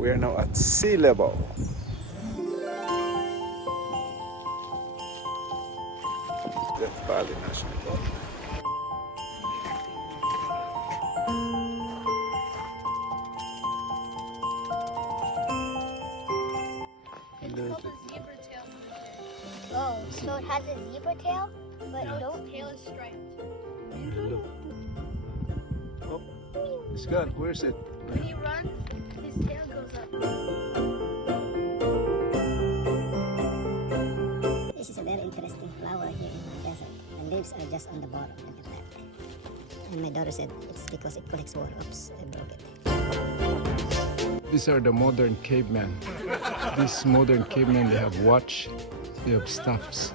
We are now at sea level. Death Valley National Park. Oh, so it has a zebra tail, but Yeah. no tail is striped. Look. Oh, it's gone. Where's it? When he runs, his tail goes up. This is a very interesting flower here in the desert. The leaves are just on the bottom. Look at that. And my daughter said it's because it collects water. Oops, I broke it. These are the modern cavemen. These modern cavemen, they have watch, they have staffs.